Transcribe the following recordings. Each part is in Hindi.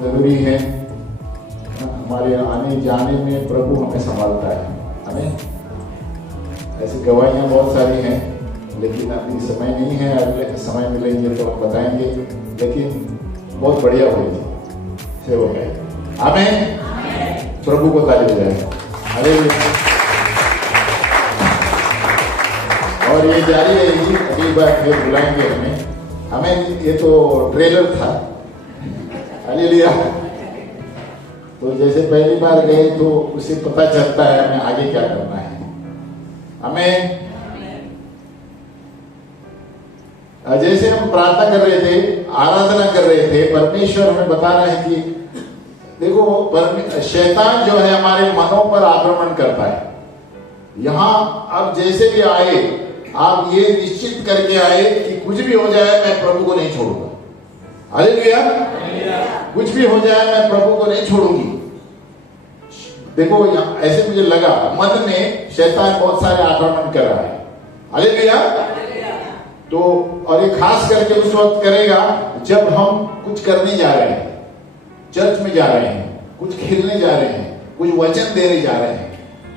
जरूरी है। हमारे आने जाने में प्रभु हमें संभालता है। हमें ऐसी गवाहियां बहुत सारी हैं, लेकिन अभी समय नहीं है। अगले समय मिलेंगे तो हम बताएंगे, लेकिन बहुत बढ़िया होगी सेवक है। आमीन। प्रभु को ताली बजाएं। हालेलुया। और ये जारी रहेगी, अगली बार फिर बुलाएंगे हमें। ये तो ट्रेलर था। हालेलुया। तो जैसे पहली बार गए तो उसे पता चलता है हमें आगे क्या करना है। हमें जैसे हम प्रार्थना कर रहे थे, आराधना कर रहे थे, परमेश्वर हमें बता रहे हैं कि देखो शैतान जो है हमारे मनों पर आक्रमण करता है। यहां अब जैसे भी आए, आप ये निश्चित करके आए कि कुछ भी हो जाए मैं प्रभु को नहीं छोड़ूंगा। हालेलुया। कुछ भी हो जाए मैं प्रभु को नहीं छोड़ूंगी। देखो ऐसे मुझे लगा मन में शैतान बहुत सारे आक्रमण कर रहा है। हालेलुया। तो और ये खास करके उस वक्त करेगा जब हम कुछ करने जा रहे हैं, चर्च में जा रहे हैं, कुछ खेलने जा रहे हैं, कुछ वचन देने जा रहे हैं।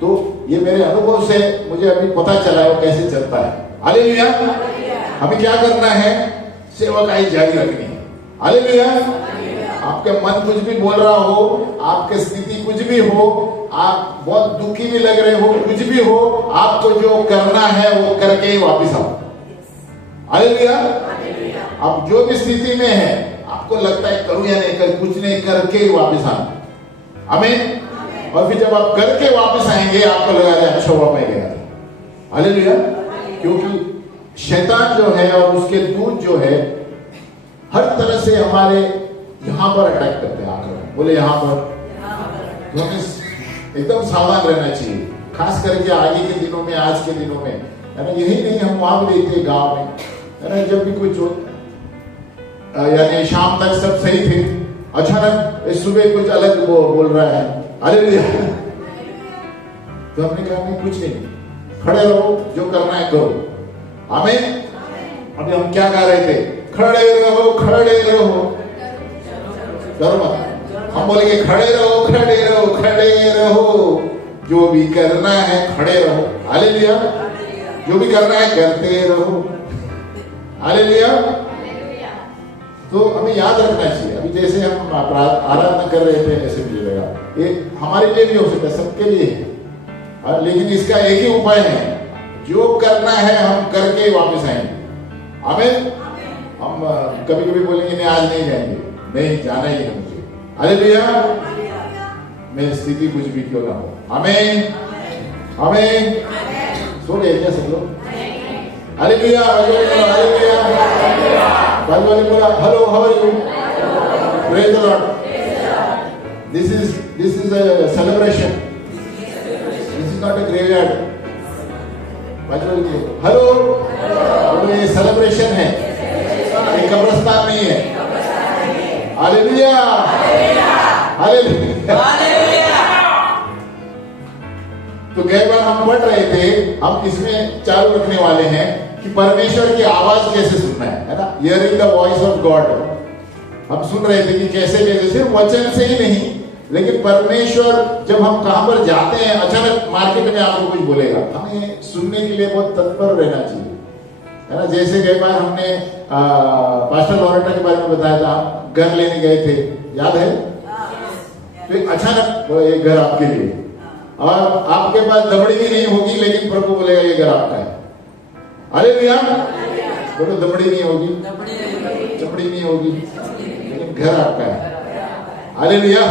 तो ये मेरे अनुभव से मुझे अभी पता चला है वो कैसे चलता है। हालेलुया। हमें क्या करना है? सेवकाई जारी रखनी है। हालेलुया। आपके मन कुछ भी बोल रहा हो, आपकी स्थिति कुछ भी हो, आप बहुत दुखी भी लग रहे हो, कुछ भी हो, आपको जो करना है वो करके ही वापिस आओ। हालेलुया। आप जो भी स्थिति में है, आपको लगता है करूं या नहीं करूं, कुछ नहीं करके ही वापिस आना। आमीन। और फिर जब आप करके वापस आएंगे आपको लगा जाए अच्छा हुआ मैं गया था। हालेलुया। क्योंकि शैतान जो है और उसके दूत जो है हर तरह से हमारे यहां पर अटैक करते हैं। आकर बोले यहां पर तो हमें एकदम सावधान रहना चाहिए, खास करके आगे के दिनों में, आज के दिनों में, है ना। यही नहीं, हम वहां भी देखते गांव में, है ना, जब भी कुछ यानी शाम तक सब सही थे, अचानक सुबह कुछ अलग वो बोल रहा है। हालेलुया। तो हमने कहा नहीं, कुछ नहीं, खड़े रहो, जो करना है करो। आमीन। अभी हम क्या गा रहे थे? खड़े रहो, खड़े रहो, डरो मत। हम बोलेंगे खड़े रहो, खड़े रहो, खड़े रहो, जो भी करना है खड़े रहो। हालेलुया। जो भी करना है करते रहो। हालेलुया। तो हमें याद रखना चाहिए। अभी जैसे हम आराधना कर रहे थे, ऐसे मुझे लगा ये हमारे लिए भी हो सकता है, सबके लिए है, लेकिन इसका एक ही उपाय है, जो करना है हम करके वापस आएंगे। आमीन। हम कभी कभी बोलेंगे नहीं आज नहीं जाएंगे, नहीं जाना ही है मुझे। हालेलुया। मेरी स्थिति कुछ भी क्यों ना हो। आमीन। आमीन। सो गए क्या सब लोग? हालेलुया। हालेलुया। बाइबल बोला hello how are you, praise the Lord. This is a celebration, this is not a graveyard. Bible hello, ये सेलिब्रेशन है, ये कब्रिस्तान नहीं है। Hallelujah, hallelujah. तो कई बार हम पढ़ रहे थे, हम इसमें चालू रखने वाले हैं कि परमेश्वर की आवाज कैसे सुनना है ना, hearing the voice of God. हम सुन रहे थे कि कैसे कैसे, सिर्फ वचन से ही नहीं, लेकिन परमेश्वर जब हम कहां पर जाते हैं, अचानक मार्केट में आपको कुछ बोलेगा, हमें सुनने के लिए बहुत तत्पर रहना चाहिए, है ना। जैसे कई बार हमने पास्टर लॉरेटा के बारे में बताया था, घर लेने गए थे, याद है? तो अचानक एक घर आपके लिए, और आपके पास दबड़ी भी नहीं होगी, लेकिन प्रभु बोलेगा ये घर आपका है। हालेलुया। बोलो दबड़ी नहीं होगी, चपड़ी नहीं होगी, लेकिन घर आपका है। हालेलुया।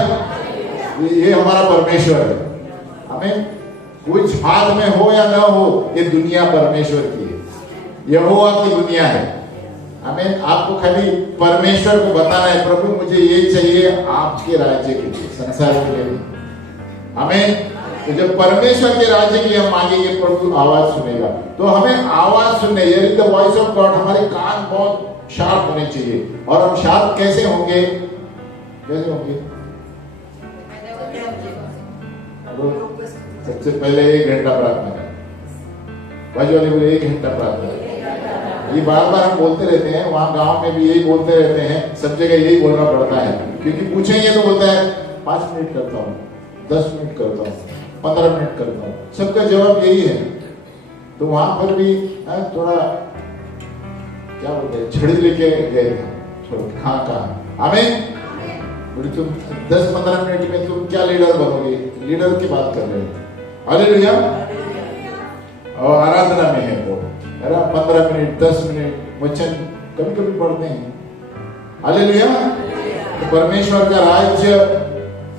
ये हमारा परमेश्वर है। हमें कुछ हाथ में हो या ना हो, ये दुनिया परमेश्वर की है, यहोवा की दुनिया है। हमें आपको खाली परमेश्वर को बताना है, प्रभु मुझे ये चाहिए आपके राज्य के लिए, संसार के लिए नहीं। हमें तो जब परमेश्वर के राज्य के लिए हम मांगेंगे, प्रभु आवाज सुनेगा। तो हमें आवाज सुनने, hearing the voice of God, हमारे कान बहुत शार्प होने चाहिए। और हम शार्प कैसे होंगे? कैसे होंगे? सबसे पहले 1 घंटा प्रार्थना करें। बाजू वाले बोले 1 घंटा प्रार्थना। ये बार बार हम बोलते रहते हैं, वहां गांव में भी यही बोलते रहते हैं, सब जगह यही बोलना पड़ता है, क्योंकि पूछेंगे तो बोलता है 5 मिनट करता हूँ, 10 मिनट करता हूँ, 15 मिनट करता हूँ, सबका जवाब यही है। तो वहां पर भी थोड़ा क्या बोलते हैं, छड़ी लेके गए थे, कहाँ हमें बोले तुम 10-15 मिनट में तुम क्या लीडर बनोगे? लीडर की बात कर रहे हैं। हालेलुया। और आराधना में है वो, 15 मिनट 10 मिनट वचन कभी कभी पढ़ते हैं। हालेलुया। तो परमेश्वर का राज्य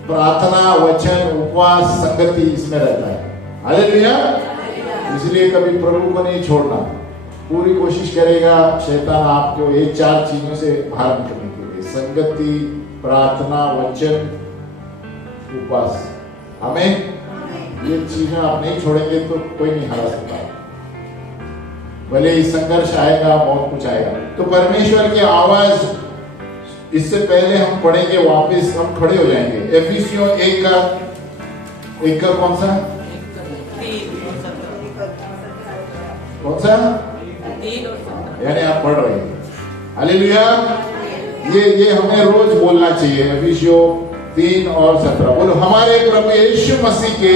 प्रार्थना, वचन, उपवास, संगति इसमें रहता है। हालेलुया। इसलिए कभी प्रभु को नहीं छोड़ना, पूरी कोशिश करेगा शैतान आपको ये 4 चीजों से बाहर निकलने के लिए, संगति, प्रार्थना, वचन, उपवास। हमें ये चीजें आप नहीं छोड़ेंगे तो कोई नहीं हरा सकता। भले ही संघर्ष आएगा, बहुत कुछ आएगा। तो परमेश्वर की आवाज, इससे पहले हम पढ़ेंगे, वापस हम खड़े हो जाएंगे। एफिसियों 1 का कौन सा? कौन सा? यानी आप पढ़ रहे हैं। हालेलुया। ये हमें रोज बोलना चाहिए। एफिसियों 3 और 17 बोलो, हमारे प्रभु यीशु मसीह के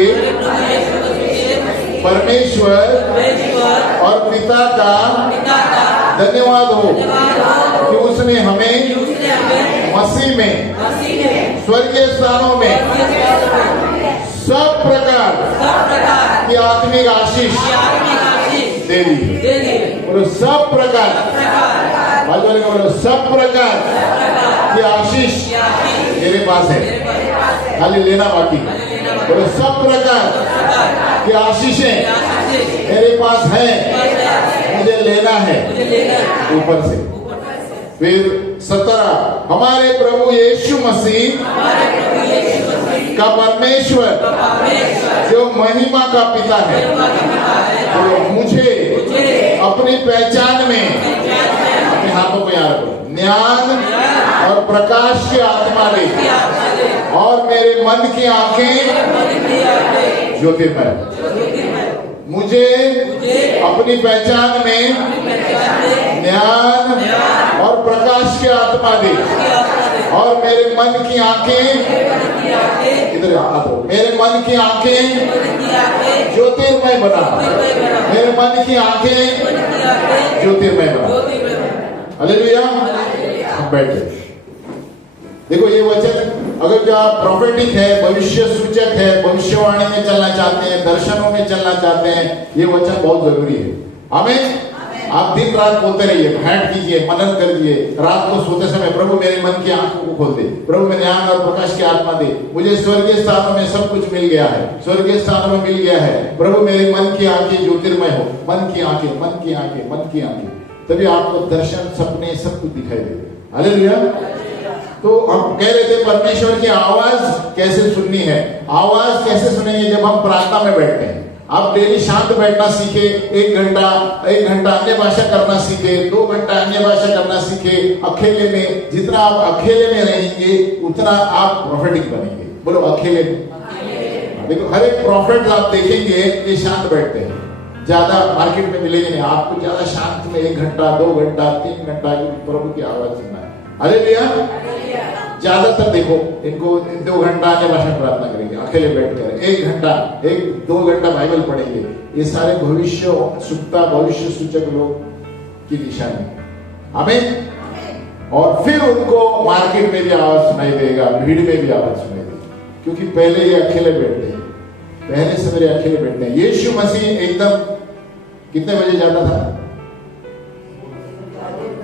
परमेश्वर और पिता का धन्यवाद हो कि उसने हमें मसीह में स्वर्गीय स्थानों में सब प्रकार की आत्मिक आशीष दे दी। बोलो सब प्रकार, बाजू वाले का बोलो सब प्रकार की आशीष मेरे पास है, खाली लेना बाकी। बोलो सब प्रकार की आशीषें मेरे पास है, मुझे लेना है ऊपर से। फिर 17, हमारे प्रभु यीशु मसीह का परमेश्वर जो महिमा का पिता है, तो मुझे अपनी पहचान में, अपने हाथों को याद रखो, ज्ञान और प्रकाश की आत्मा दे, और मेरे मन की आंखें ज्योतिर्मय। मुझे अपनी पहचान में ज्ञान और प्रकाश की आत्मा दे, और मेरे मन की आंखें, इधर आओ, मेरे मन की आंखें ज्योतिर्मय बना, मेरे मन की आंखें ज्योतिर्मय बना। हालेलुया। हम बैठे। देखो ये वचन अगर जो आप प्रोफेटिक है, भविष्य सूचक है, भविष्यवाणी में चलना चाहते हैं, दर्शनों में चलना चाहते हैं, ये वचन बहुत जरूरी है। हमें आप दिन रात बोलते रहिए, भेंट कीजिए, मनन करिए। रात को सोते समय प्रभु मेरे मन की आंखों को खोल दे, प्रभु मेरे ज्ञान और प्रकाश की आत्मा दे, मुझे स्वर्गीय स्थानों में सब कुछ मिल गया है, स्वर्गीय स्थानों में मिल गया है। प्रभु मेरे मन की आंखें ज्योतिर्मय हो, मन की आंखें, मन की आंखें, मन की आंखें, तभी आपको दर्शन, सपने सब कुछ दिखाई देगा। हालेलुया। तो हम कह रहे थे परमेश्वर की आवाज कैसे सुननी है। आवाज कैसे सुनेंगे? जब हम प्रार्थना में बैठते हैं। आप डेली शांत बैठना सीखे, 1 घंटा अन्य भाषा करना सीखे, 2 घंटा अन्य भाषा करना सीखे। अकेले में, जितना आप अकेले में रहेंगे उतना आप प्रोफेटिक बनेंगे। बोलो अकेले में। देखो हर एक प्रॉफिट आप देखेंगे ये शांत बैठते हैं, ज्यादा मार्केट में मिलेंगे नहीं आपको। ज्यादा शांत में 1 घंटा 2 घंटा 3 घंटा प्रभु की आवाज सुनना है। हालेलुया। ज्यादातर देखो इनको 2 घंटा अन्य भाषा प्रार्थना करेंगे अकेले बैठकर, 1 घंटा 1-2 घंटा बाइबल पढ़ेंगे। ये सारे भविष्य सुखता भविष्य सूचक लोग की निशानी। आमीन। और फिर उनको मार्केट में भी आवाज सुनाई देगा, भीड़ में भी आवाज सुनाई देगी, क्योंकि पहले ये अकेले बैठते हैं, पहले सवेरे अकेले बैठते हैं। यीशु मसीह एकदम कितने बजे जाता था?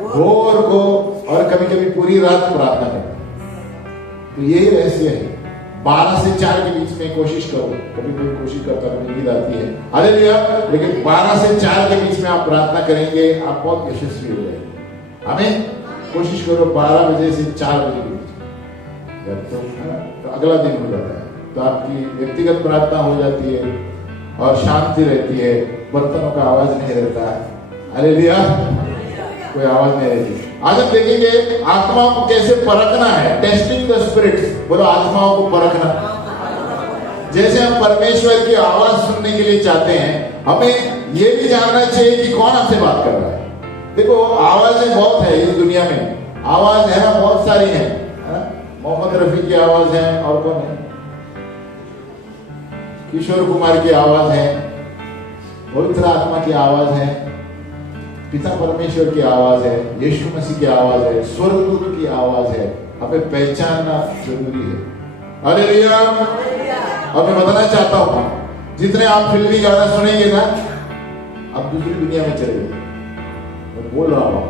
भोर को, और कभी कभी पूरी रात प्रार्थना करता। तो यही रहस्य है। 12 से 4 के बीच में कोशिश करो। कभी कोई कोशिश करता है, नींद आती है, हालेलुया, लेकिन 12 से 4 के बीच में आप प्रार्थना करेंगे, आप बहुत यशस्वी हो जाएंगे। आमीन। कोशिश करो 12 बजे से 4 बजे के बीच में, तो अगला दिन हो जाता है, तो आपकी व्यक्तिगत प्रार्थना हो जाती है और शांति रहती है, बर्तनों का आवाज नहीं रहता है। हालेलुया। कोई आवाज नहीं रहती। आज हम देखेंगे आत्माओं को कैसे परखना है, टेस्टिंग द स्पिरिट्स। बोलो आत्माओं को परखना। जैसे हम परमेश्वर की आवाज सुनने के लिए चाहते हैं, हमें यह भी जानना चाहिए कि कौन हमसे बात कर रहा है। देखो आवाजें बहुत है इस दुनिया में, आवाज है ना, बहुत सारी है ना? मोहम्मद रफी की आवाज है, और कौन है? किशोर कुमार की आवाज है, पवित्र आत्मा की आवाज है, पिता परमेश्वर की आवाज है, यीशु मसीह की आवाज है, स्वर्गदूत की आवाज है। हमें पहचानना जरूरी है। हालेलुया। अब मैं बताना चाहता हूं, जितने आप फिल्मी गाना सुनेंगे ना, आप दूसरी दुनिया में चले गए। मैं बोल रहा हूं,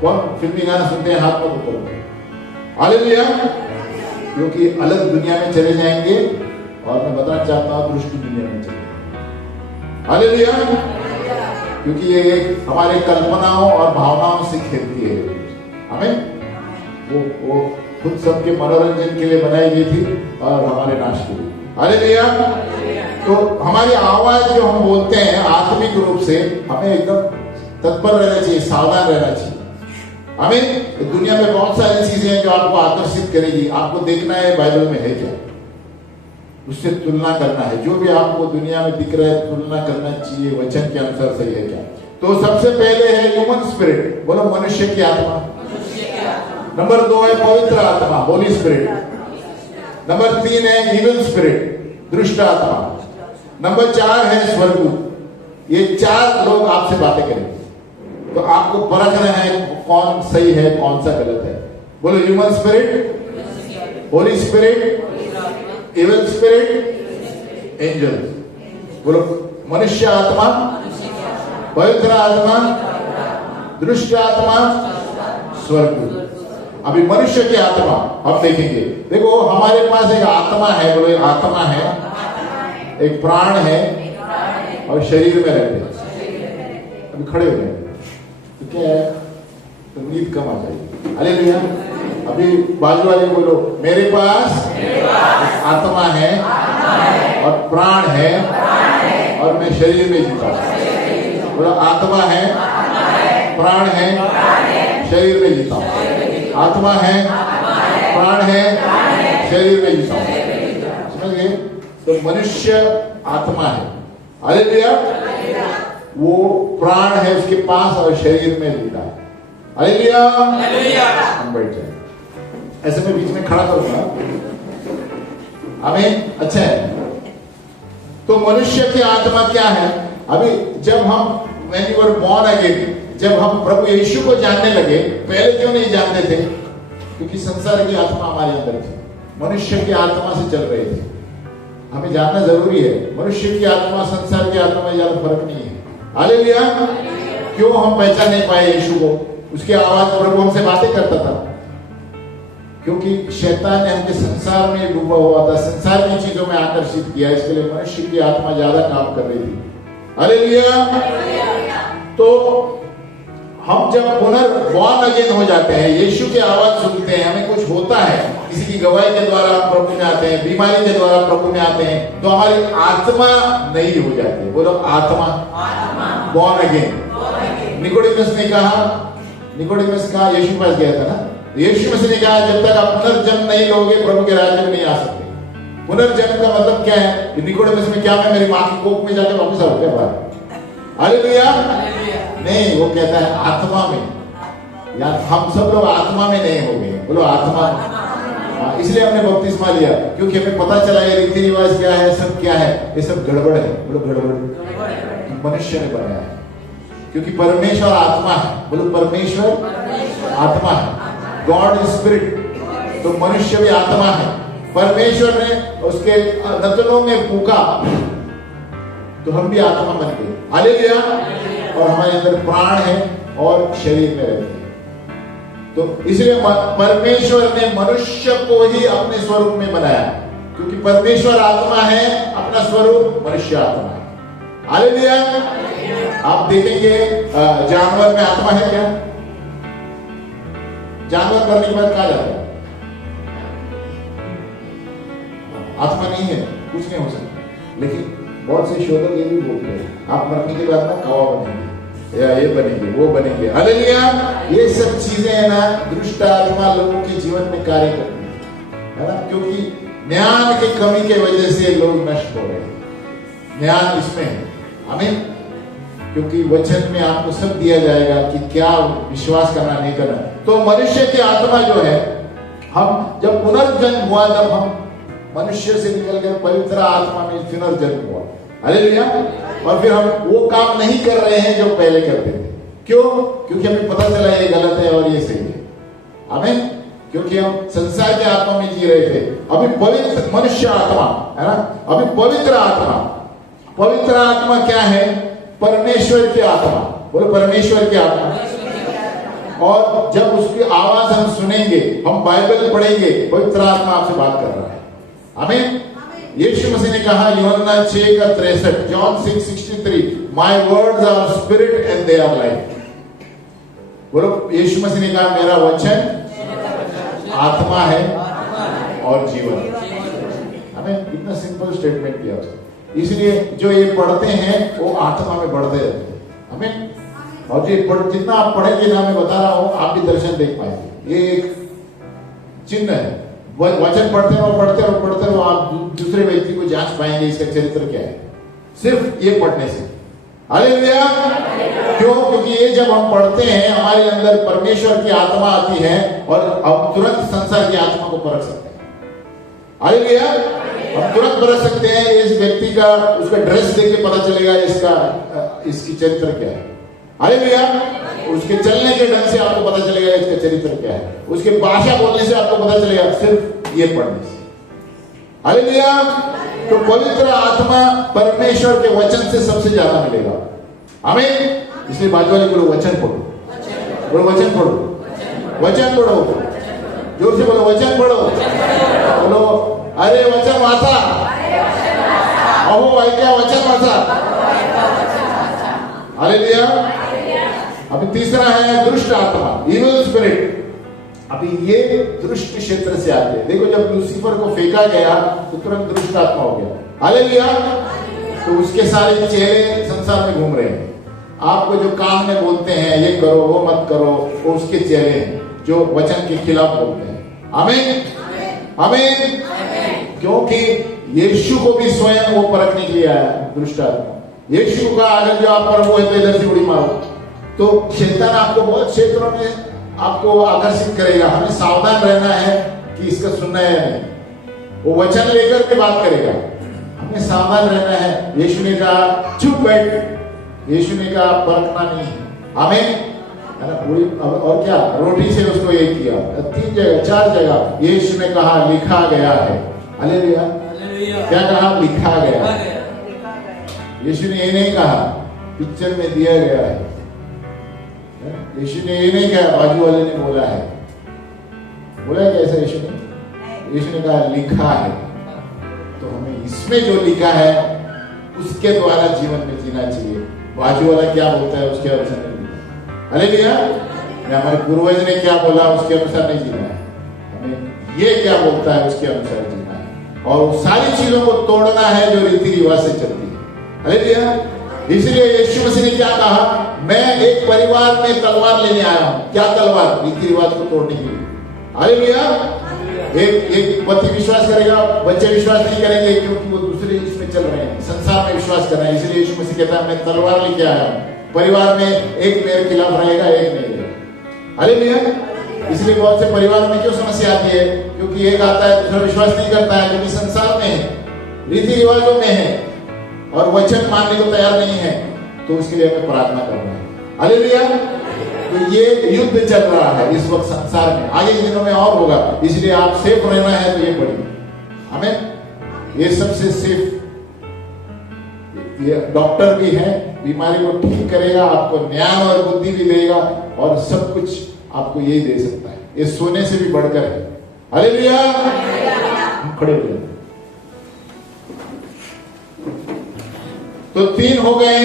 कौन फिल्मी गाना सुनते हैं? हाथ में ऊपर। हालेलुया। क्योंकि अलग दुनिया में चले जाएंगे, और मैं बताना चाहता हूं दुष्ट दुनिया में चले जाएंगे। हालेलुया। क्योंकि ये हमारे कल्पनाओं और भावनाओं से खेलती है। हमें वो खुद सबके मनोरंजन के लिए बनाई गई थी और हमारे नाश के लिए। हालेलुया। तो हमारी आवाज जो हम बोलते हैं आत्मिक रूप से, हमें एकदम तत्पर रहना चाहिए, सावधान रहना चाहिए। हमें दुनिया में बहुत सारी चीजें हैं जो आपको आकर्षित करेगी। आपको देखना है बाइबल में है क्या, उससे तुलना करना है। जो भी आपको दुनिया में दिख रहा है, तुलना करना चाहिए वचन के अनुसार सही है क्या। तो सबसे पहले है ह्यूमन स्पिरिट। बोलो मनुष्य की आत्मा। नंबर 2 है पवित्र आत्मा, होली स्पिरिट। नंबर 3 है इविल स्पिरिट, दुष्ट आत्मा। नंबर 4 है स्वर्गदूत। ये 4 लोग आपसे बातें करेंगे, तो आपको परखना है कौन सही है, कौन सा गलत है। बोलो human spirit, Holi spirit, evil spirit, angel. बोलो मनुष्य आत्मा, पवित्र आत्मा, दुष्ट आत्मा, स्वर्गदूत। अभी मनुष्य की आत्मा हम देखेंगे। देखो हमारे पास एक आत्मा है, बोलो आत्मा है, एक प्राण है, और शरीर में रहते हैं। अभी खड़े हो गए तो क्या है, तो नींद कम आ जाएगी। हालेलुया। अभी बाजू वाले बोलो मेरे पास आत्मा है और प्राण है और मैं शरीर में जीता हूं। बोलो आत्मा है, प्राण है, शरीर में जीता हूं। आत्मा है, प्राण है, शरीर में जीता हूं। समझ गए? तो मनुष्य आत्मा है, हालेलुया, वो प्राण है उसके पास और शरीर में जीता है। हालेलुया। हम बैठ जाए, ऐसे में बीच में खड़ा करूंगा। हमें अच्छा है। तो मनुष्य की आत्मा क्या है? अभी जब हम when you were born again, जब हम प्रभु यीशु को जानने लगे, पहले क्यों नहीं जानते थे? क्योंकि संसार की आत्मा हमारे अंदर थी, मनुष्य की आत्मा से चल रहे थे। हमें जानना जरूरी है, मनुष्य की आत्मा संसार की आत्मा में ज्यादा फर्क नहीं है। हालेलुया। क्यों हम पहचान नहीं पाए यीशु को? उसकी आवाज प्रभु हमसे बातें करता था, क्योंकि शैतान ने हमके संसार में डूबा हुआ था, संसार की चीजों में आकर्षित किया, इसके लिए मनुष्य की आत्मा ज्यादा काम कर रही थी। हालेलुया। तो हम जब पुनर्बॉर्न अगेन हो जाते हैं, यीशु की आवाज सुनते हैं, हमें कुछ होता है, किसी की गवाही के द्वारा हम प्रभु में आते हैं, बीमारी के द्वारा प्रभु में आते हैं, तो हमारी आत्मा नई हो जाती है। बोलो आत्मा, बॉर्न अगेन। निकोडिमस ने कहा, यीशु पास गया था ना, यीशु मसीह ने कहा जब तक आप पुनर्जन्म नहीं लोगे प्रभु के राज्य में नहीं आ सकते। पुनर्जन्म का मतलब क्या है? निकोडिमस में क्या मैं मेरी माँ की कोख में जाके वापस आऊं क्या बात? हालेलुया। नहीं, वो कहता है आत्मा में। या हम सब लोग आत्मा में नहीं हो गए। बोलो आत्मा में। इसलिए हमने बपतिस्मा लिया, क्योंकि हमें पता चला ये रीति रिवाज क्या है, सब क्या है, ये सब गड़बड़ है। बोलो गड़बड़ मनुष्य ने बनाया है, क्योंकि परमेश्वर आत्मा है। बोलो परमेश्वर आत्मा है। गॉड इज स्पिरिट, तो मनुष्य भी आत्मा है। परमेश्वर ने उसके नतनों में फूंका तो हम भी आत्मा बन गए। हालेलुया। और हमारे अंदर प्राण है और शरीर में रहते हैं। तो इसलिए परमेश्वर ने मनुष्य को ही अपने स्वरूप में बनाया, क्योंकि परमेश्वर आत्मा है, अपना स्वरूप मनुष्य आत्मा है। हालेलुया। आप देखेंगे जानवर में आत्मा है क्या? जानवर मरने के बाद कहा जाता है आत्मा नहीं है, कुछ नहीं हो सकता। लेकिन बहुत से शोधक ये भी बोलते हैं आप मरने के बाद ना कौवा बनेंगे, या ये बनेंगे, वो बनेंगे। हालेलुया। ये सब चीजें है ना, दुष्ट आत्मा लोगों के जीवन में कार्य करती है ना, क्योंकि ज्ञान की कमी के वजह से लोग नष्ट हो रहे हैं। ज्ञान इसमें है, आमीन। क्योंकि वचन में आपको सब दिया जाएगा कि क्या विश्वास करना, नहीं करना। तो मनुष्य की आत्मा जो है, हम जब पुनर्जन्म हुआ तब हम मनुष्य से निकल कर पवित्र आत्मा में पुनर्जन्म हुआ। हालेलुया। और फिर हम वो काम नहीं कर रहे हैं जो पहले करते थे। क्यों? क्योंकि हमें पता चला ये गलत है और ये सही है। आमीन। क्योंकि हम संसार के आत्मा में जी रहे थे। अभी पवित्र मनुष्य आत्मा है ना, अभी पवित्र आत्मा। पवित्र आत्मा क्या है? परमेश्वर की आत्मा। बोलो परमेश्वर की आत्मा। और जब उसकी आवाज हम सुनेंगे, हम बाइबल पढ़ेंगे, पवित्र आत्मा आपसे बात कर रहा है। आमीन। यीशु मसीह ने कहा यूहन्ना 6:63, John 6:63, my words are spirit and they are life. बोलो यीशु मसीह ने कहा मेरा वचन आत्मा है और जीवन। आमीन। इतना सिंपल स्टेटमेंट किया उसने। इसलिए जो ये पढ़ते हैं वो आत्मा में बढ़ते रहते हैं। आमीन। और जितना आप पढ़ेंगे ना, मैं बता रहा हूं, आप भी दर्शन देख पाएंगे। ये एक चिन्ह है। वचन पढ़ते रहो, आप दूसरे व्यक्ति को जांच पाएंगे इसका चरित्र क्या है, सिर्फ ये पढ़ने से। हालेलुया। क्यों? क्योंकि ये जब हम पढ़ते हैं हमारे अंदर परमेश्वर की आत्मा आती है और हम तुरंत संसार की आत्मा को परख सकते हैं। हालेलुया। हम तुरंत परख सकते हैं इस व्यक्ति का, उसका ड्रेस देख के पता चलेगा इसकी चरित्र क्या है। हालेलुया। उसके चलने के ढंग से आपको पता चलेगा इसका चरित्र क्या है, उसके भाषा बोलने से आपको पता चलेगा, सिर्फ ये पढ़ने से। हालेलुया। तो पवित्र आत्मा परमेश्वर के वचन से सबसे ज्यादा मिलेगा। आमीन। इसलिए बाजू वाले बोलो वचन पढ़ो। बोलो वचन पढ़ो, वचन पढ़ो, जोर से बोलो वचन पढ़ो। बोलो अरे वचन वाचा, अहो ऐका वचन वाचा। हालेलुया। अभी तीसरा है दुष्ट आत्मा, इविल स्पिरिट। अभी ये दुष्ट क्षेत्र से आते हैं। देखो जब लूसीफर को फेंका गया तो तुरंत दुष्ट आत्मा हो गया। हालेलुया। तो उसके सारे चेहरे संसार में घूम रहे हैं। आपको जो कान में बोलते हैं ये करो वो मत करो, वो उसके चेहरे हैं जो वचन के खिलाफ बोलते हैं। आमीन। आमीन। क्योंकि यीशु को भी स्वयं वो परखने के लिए आया दुष्ट आत्मा। यीशु का अगर जो आप प्रभु है तो इधर से उड़ी मारो। तो शैतान आपको बहुत क्षेत्रों में आपको आकर्षित करेगा। हमें सावधान रहना है कि इसका सुनना है या नहीं। वो वचन लेकर के बात करेगा, हमें सावधान रहना है। यीशु ने कहा चुप बैठ, यीशु ने कहा परखना नहीं। आमीन। है ना। पूरी और क्या रोटी से उसको ये किया, 3 जगह 4 जगह यीशु ने कहा लिखा गया है। हालेलुया। क्या कहा? लिखा गया। यीशु ने ये नहीं कहा पिक्चर में दिया गया है। यीशु ने ये नहीं कहा बाजू वाले ने बोला है। बोला कैसा यीशु ने? यीशु ने कहा लिखा है। तो हमें इसमें जो लिखा है उसके द्वारा जीवन में जीना चाहिए। बाजू वाला क्या बोलता है उसके वचन में लिखा। हालेलुया। हमारे पूर्वज ने क्या बोला उसके अनुसार नहीं जीना है, हमें ये क्या बोलता है उसके अनुसार जीना है, और सारी चीजों को तोड़ना है जो रीति रिवाज से चलती है। हालेलुया। इसलिए यीशु मसीह ने क्या कहा, मैं एक परिवार में तलवार लेने आया हूं। क्या तलवार? रीति रिवाज को तोड़ने के लिए। हालेलुया। एक पति विश्वास करेगा, बच्चे विश्वास नहीं करेंगे क्योंकि वो दूसरे इसमें चल रहे हैं, संसार में विश्वास कर रहे हैं। इसलिए यीशु मसीह कहता है मैं तलवार लेके आया हूं, परिवार में एक मेरे खिलाफ रहेगा, एक नहीं रहेगा। हालेलुया। इसलिए बहुत से परिवार में क्यों समस्या आती है? क्योंकि एक आता है दूसरा विश्वास नहीं करता है, क्योंकि संसार में है, रीति रिवाजों में है और वचन मानने को तैयार नहीं है। तो उसके लिए हमें प्रार्थना करना है। हालेलुया। तो ये युद्ध चल रहा है इस वक्त संसार में, आगे के दिनों में और होगा। इसलिए आप सेफ रहना है तो ये पढ़िए। हमें ये सबसे सेफ, ये डॉक्टर भी है, बीमारी को ठीक करेगा, आपको ज्ञान और बुद्धि भी देगा और सब कुछ आपको यही दे सकता है। ये सोने से भी बढ़कर है। हालेलुया। हम खड़े हो जाए। तो 3 हो गए,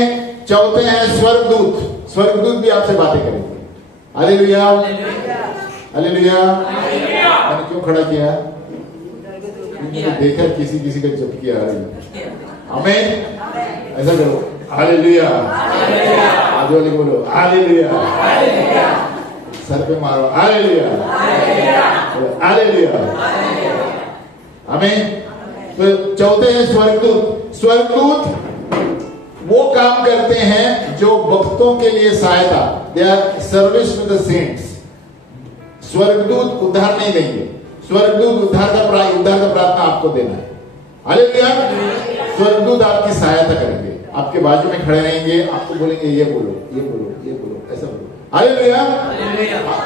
चौथे हैं स्वर्गदूत। स्वर्गदूत भी आपसे बातें करेंगे। हालेलुया। हालेलुया। मैंने क्यों खड़ा किया? देखा किसी किसी का जब किया। आमीन। ऐसा करो। हालेलुया। आज वाले बोलो हालेलुया। सर पे मारो हालेलुया। हालेलुया। आमीन। तो चौथे हैं स्वर्गदूत। स्वर्गदूत वो काम करते हैं जो भक्तों के लिए सहायता, they are service to the saints. स्वर्गदूत उद्धार नहीं देंगे, स्वर्गदूत उद्धार का प्रार्थना आपको देना है। हालेलुया। स्वर्गदूत आपकी सहायता करेंगे, आपके बाजू में खड़े रहेंगे, आपको बोलेंगे ये बोलो, ये बोलो, ये बोलो, ऐसा बोलो। हालेलुया।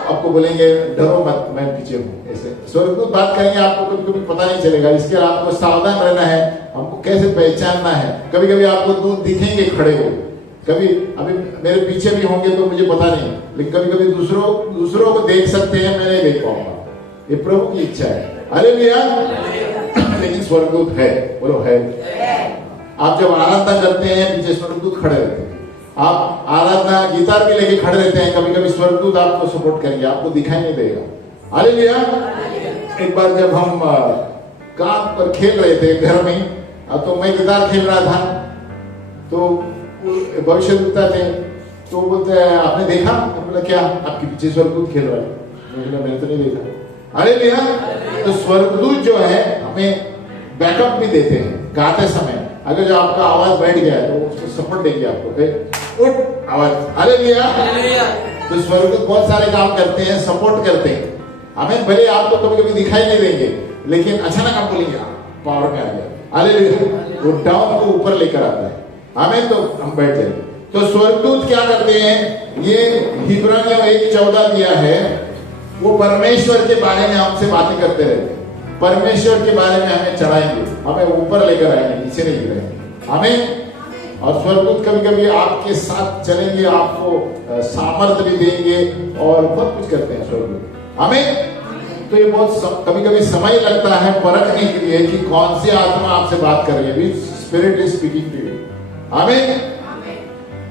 आपको बोलेंगे डरो मत, मैं पीछे हूँ। ऐसे स्वर्गदूत बात करेंगे, आपको कभी कभी पता नहीं चलेगा। इसके लिए आपको सावधान रहना है, हमको कैसे पहचानना है। कभी कभी आपको दूर दिखेंगे खड़े हो, कभी अभी मेरे पीछे भी होंगे तो मुझे पता नहीं, लेकिन कभी कभी दूसरों को देख सकते हैं, मैं नहीं देख पाऊंगा। ये प्रभु की इच्छा है। हालेलुया। लेकिन स्वर्गदूत है, बोलो है। आप जब आराधना करते हैं पीछे स्वर्गदूत खड़े रहते हैं। आप आराधना गिटार भी लेके खड़े रहते हैं, कभी कभी स्वर्गदूत आपको सपोर्ट करेंगे, आपको दिखाई नहीं देगा। हालेलुया। एक बार जब हम काम पर खेल रहे थे घर में, तो मैं गिटार खेल रहा था, तो भविष्य दूता थे, तो बोलते हैं आपने देखा? बोला क्या? आपके पीछे स्वर्गदूत खेल रहा है। मैंने तो नहीं देखा। हालेलुया। तो स्वर्गदूत जो है हमें बैकअप भी देते हैं गाते समय। अगर जो आपका आवाज बैठ गया है तो उसको सपोर्ट देंगे आपको, उठ आवाज। हालेलुया। तो स्वर्गदूत बहुत सारे काम करते हैं, सपोर्ट करते हैं हमें। भले आपको कभी कभी दिखाई नहीं देंगे, लेकिन अचानक आप बोलेंगे पावर में आ गया। हालेलुया। वो डाउन को ऊपर लेकर आता है हमें, तो हम बैठ जाएंगे। तो स्वर्गदूत क्या करते हैं? ये हिब्रानियों 1:14 दिया है, वो परमेश्वर के बारे में हमसे बातें करते रहते हैं। परमेश्वर के बारे में हमें चढ़ाएंगे, हमें ऊपर लेकर आएंगे, नीचे नहीं गिराएंगे। हमें और स्वर्गदूत कभी कभी आपके साथ चलेंगे, आपको सामर्थ्य भी देंगे और बहुत कुछ करते हैं स्वर्गदूत। हमें तो ये बहुत कभी कभी समय लगता है परखने के लिए कि कौन सी आत्मा आपसे बात कर रही है, spirit is speaking to you. हमें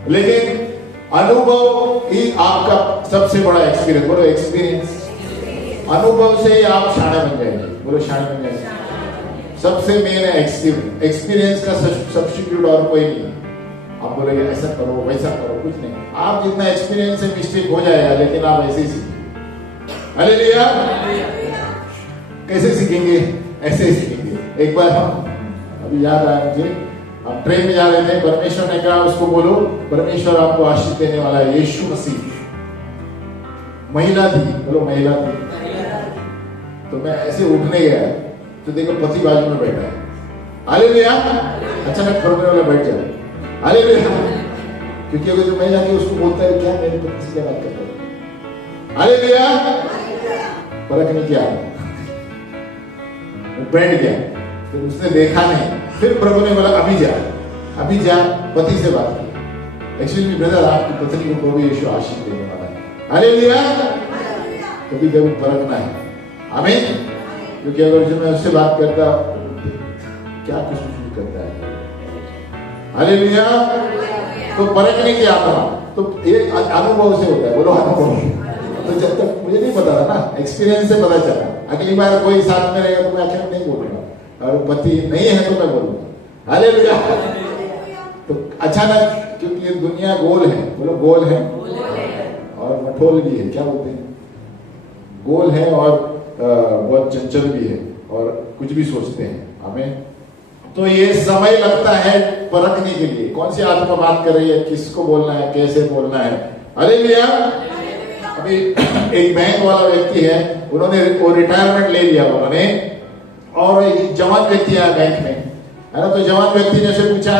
लेकिन अनुभव ही आपका सबसे बड़ा एक्सपीरियंस, बोलो एक्सपीरियंस। अनुभव से ही आप शाणे बन जाएंगे, बोलो शाणे बन जाएंगे। सबसे मेन है एक्सपीरियंस का सब्स्टिट्यूट और कोई नहीं। आप बोलेंगे ऐसा करो वैसा करो, कुछ नहीं। आप जितना एक्सपीरियंस से मिस्टेक हो जाएगा, लेकिन आप ऐसे ही सीखेंगे। हालेलुया। कैसे सीखेंगे? ऐसे ही सीखेंगे। एक बार हम, अभी याद आया मुझे, हम ट्रेन में जा रहे थे, परमेश्वर ने कहा उसको बोलो परमेश्वर आपको आशीष देने वाला है, यीशु मसीह। महिला थी, बोलो महिला थी। तो मैं ऐसे उठने गया तो देखो पति बाजू में बैठा है। हालेलुया। अचानक फरमाने वाला बैठ जाए। हालेलुया। क्योंकि अगर जो मैं जाके उसको बोलता है क्या मेरे पति से बात करता है। हालेलुया। फर्क नहीं किया, वो बैठ गया, फिर उसने देखा नहीं। फिर प्रभु ने बोला अभी जा पति से बात कर। एक्चुअली ब्रदर, आपकी पत्नी को प्रभु यीशु आशीष देने वाला है। हालेलुया। कभी कभी परखना है। आमीन। क्योंकि अगर जो मैं उससे बात करता क्या कुछ करता है। हालेलुया। तो परखने की आत्मा, तो ये अनुभव से होता है, बोलो अनुभव। तो जब तक मुझे नहीं पता था ना, एक्सपीरियंस से पता चला। अगली बार कोई साथ में रहेगा तो मैं अकेले नहीं बोलूंगा, और पति नहीं है तो मैं बोलूंगा हालेलुया। तो अचानक, क्योंकि ये दुनिया गोल है, बोलो गोल है और मठोल भी है, क्या बोलते हैं, गोल है और बहुत चंचल भी है और कुछ भी सोचते हैं हमें। तो ये समय लगता है परखने के लिए कौन सी आत्मा बात कर रही है, किसको बोलना है, कैसे बोलना है। हालेलुया। अभी एक बैंक वाला व्यक्ति है, उन्होंने वो रिटायरमेंट ले लिया उन्होंने, और एक जवान व्यक्ति आया बैंक में, है ना। तो जवान व्यक्ति ने उसे पूछा,